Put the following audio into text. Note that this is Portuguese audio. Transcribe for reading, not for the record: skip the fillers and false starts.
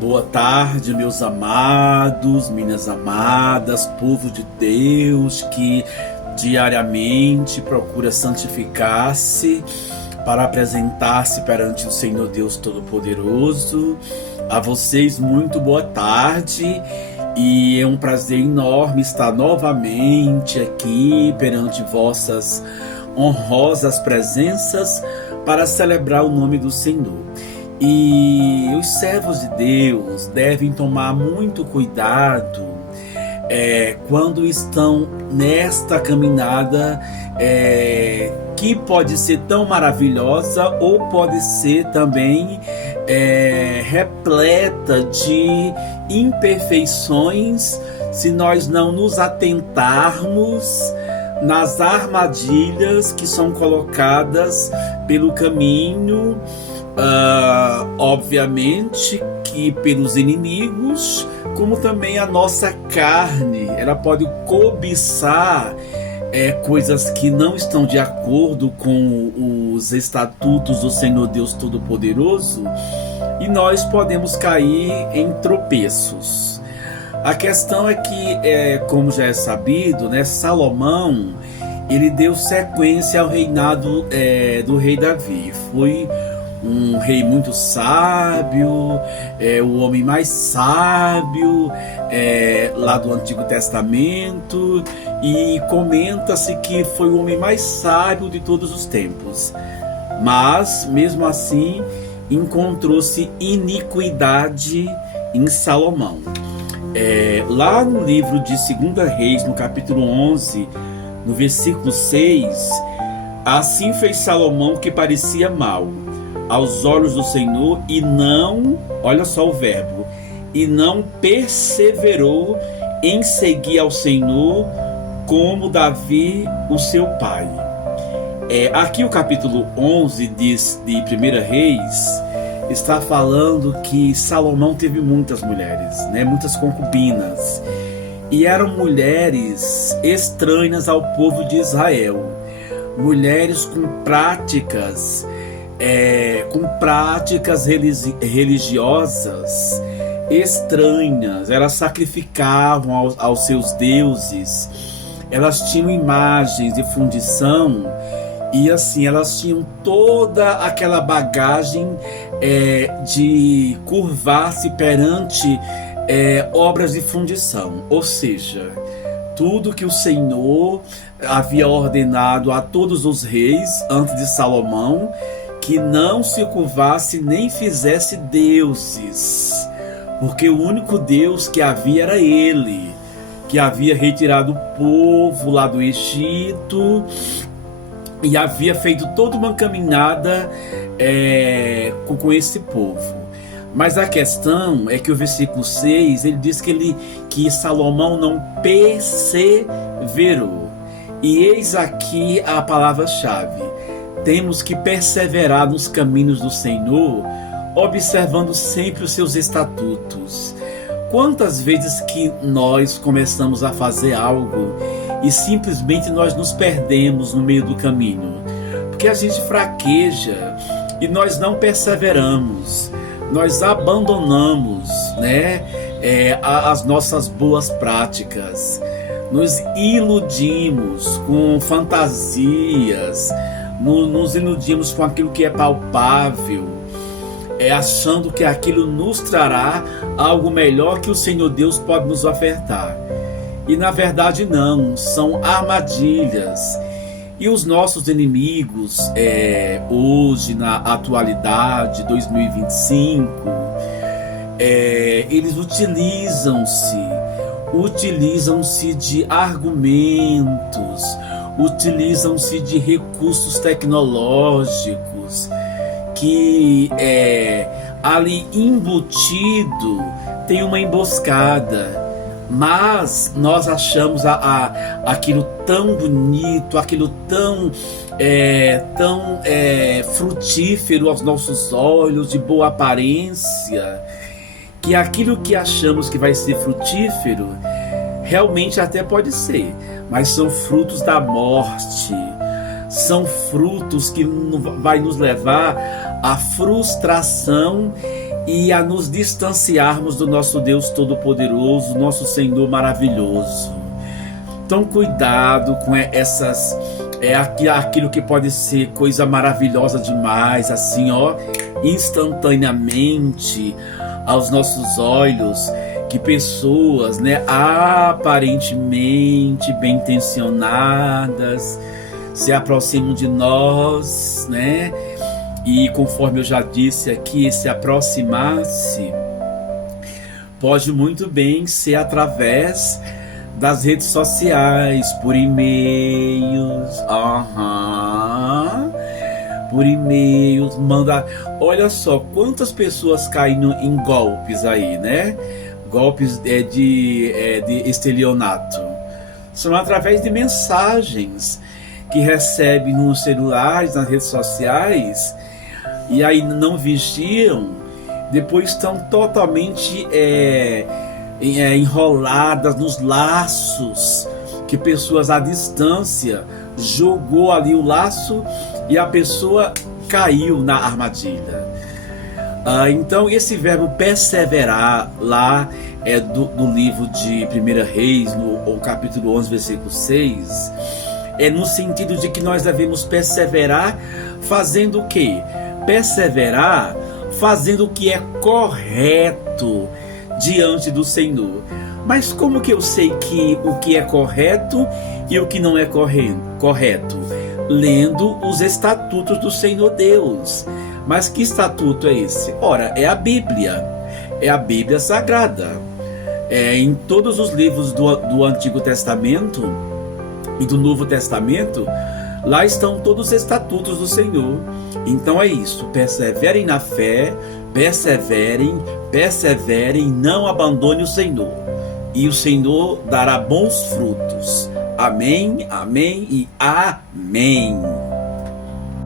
Boa tarde, meus amados, minhas amadas, povo de Deus que diariamente procura santificar-se para apresentar-se perante o Senhor Deus Todo-Poderoso. A vocês, muito boa tarde, e é um prazer enorme estar novamente aqui perante vossas honrosas presenças para celebrar o nome do Senhor. E os servos de Deus devem tomar muito cuidado quando estão nesta caminhada que pode ser tão maravilhosa ou pode ser também repleta de imperfeições se nós não nos atentarmos nas armadilhas que são colocadas pelo caminho. Obviamente que pelos inimigos, como também a nossa carne, ela pode cobiçar coisas que não estão de acordo com os estatutos do Senhor Deus Todo-Poderoso, e nós podemos cair em tropeços. A questão é que, como já é sabido, né, Salomão, ele deu sequência ao reinado do rei Davi. Foi um rei muito sábio, o homem mais sábio lá do Antigo Testamento, e comenta-se que foi o homem mais sábio de todos os tempos. Mas, mesmo assim, encontrou-se iniquidade em Salomão. Lá no livro de 2 Reis, no capítulo 11, no versículo 6, assim fez Salomão que parecia mal aos olhos do Senhor, e não, olha só o verbo, e não perseverou em seguir ao Senhor como Davi, o seu pai. Aqui o capítulo 11 de 1 Reis está falando que Salomão teve muitas mulheres, né, muitas concubinas, e eram mulheres estranhas ao povo de Israel, mulheres com práticas religiosas estranhas. Elas sacrificavam aos seus deuses, elas tinham imagens de fundição, e assim elas tinham toda aquela bagagem de curvar-se perante obras de fundição, ou seja, tudo que o Senhor havia ordenado a todos os reis antes de Salomão, que não se curvasse nem fizesse deuses, porque o único Deus que havia era Ele, que havia retirado o povo lá do Egito e havia feito toda uma caminhada com esse povo. Mas a questão é que o versículo 6, ele diz que Salomão não perseverou. E eis aqui a palavra-chave: temos que perseverar nos caminhos do Senhor, observando sempre os seus estatutos. Quantas vezes que nós começamos a fazer algo e simplesmente nós nos perdemos no meio do caminho, porque a gente fraqueja e nós não perseveramos, nós abandonamos, né, as nossas boas práticas, nos iludimos com fantasias, nos iludimos com aquilo que é palpável, achando que aquilo nos trará algo melhor que o Senhor Deus pode nos ofertar. E na verdade não, são armadilhas. E os nossos inimigos, hoje, na atualidade, 2025, eles utilizam-se de argumentos, utilizam-se de recursos tecnológicos, que ali embutido tem uma emboscada. Mas nós achamos aquilo tão bonito, aquilo tão frutífero aos nossos olhos, de boa aparência, que aquilo que achamos que vai ser frutífero realmente até pode ser, mas são frutos da morte, são frutos que vai nos levar à frustração e a nos distanciarmos do nosso Deus Todo-Poderoso, nosso Senhor maravilhoso. Então cuidado com aquilo que pode ser coisa maravilhosa demais, assim, instantaneamente aos nossos olhos, que pessoas, aparentemente bem intencionadas se aproximam de nós, e conforme eu já disse aqui, se aproximar-se pode muito bem ser através das redes sociais, por e-mails, por e-mails, olha só quantas pessoas caem em golpes aí, golpes de estelionato, são através de mensagens que recebem nos celulares, nas redes sociais, e aí não vigiam, depois estão totalmente enroladas nos laços que pessoas à distância jogou ali o laço e a pessoa caiu na armadilha. Então esse verbo perseverar lá do livro de 1 Reis, no capítulo 11, versículo 6, é no sentido de que nós devemos perseverar fazendo o quê? Perseverar fazendo o que é correto diante do Senhor. Mas como que eu sei que o que é correto e o que não é correto? Lendo os estatutos do Senhor Deus. Mas que estatuto é esse? Ora, é a Bíblia. É a Bíblia Sagrada. Em todos os livros do Antigo Testamento e do Novo Testamento, lá estão todos os estatutos do Senhor. Então é isso, perseverem na fé, perseverem, não abandone o Senhor, e o Senhor dará bons frutos. Amém, amém e amém.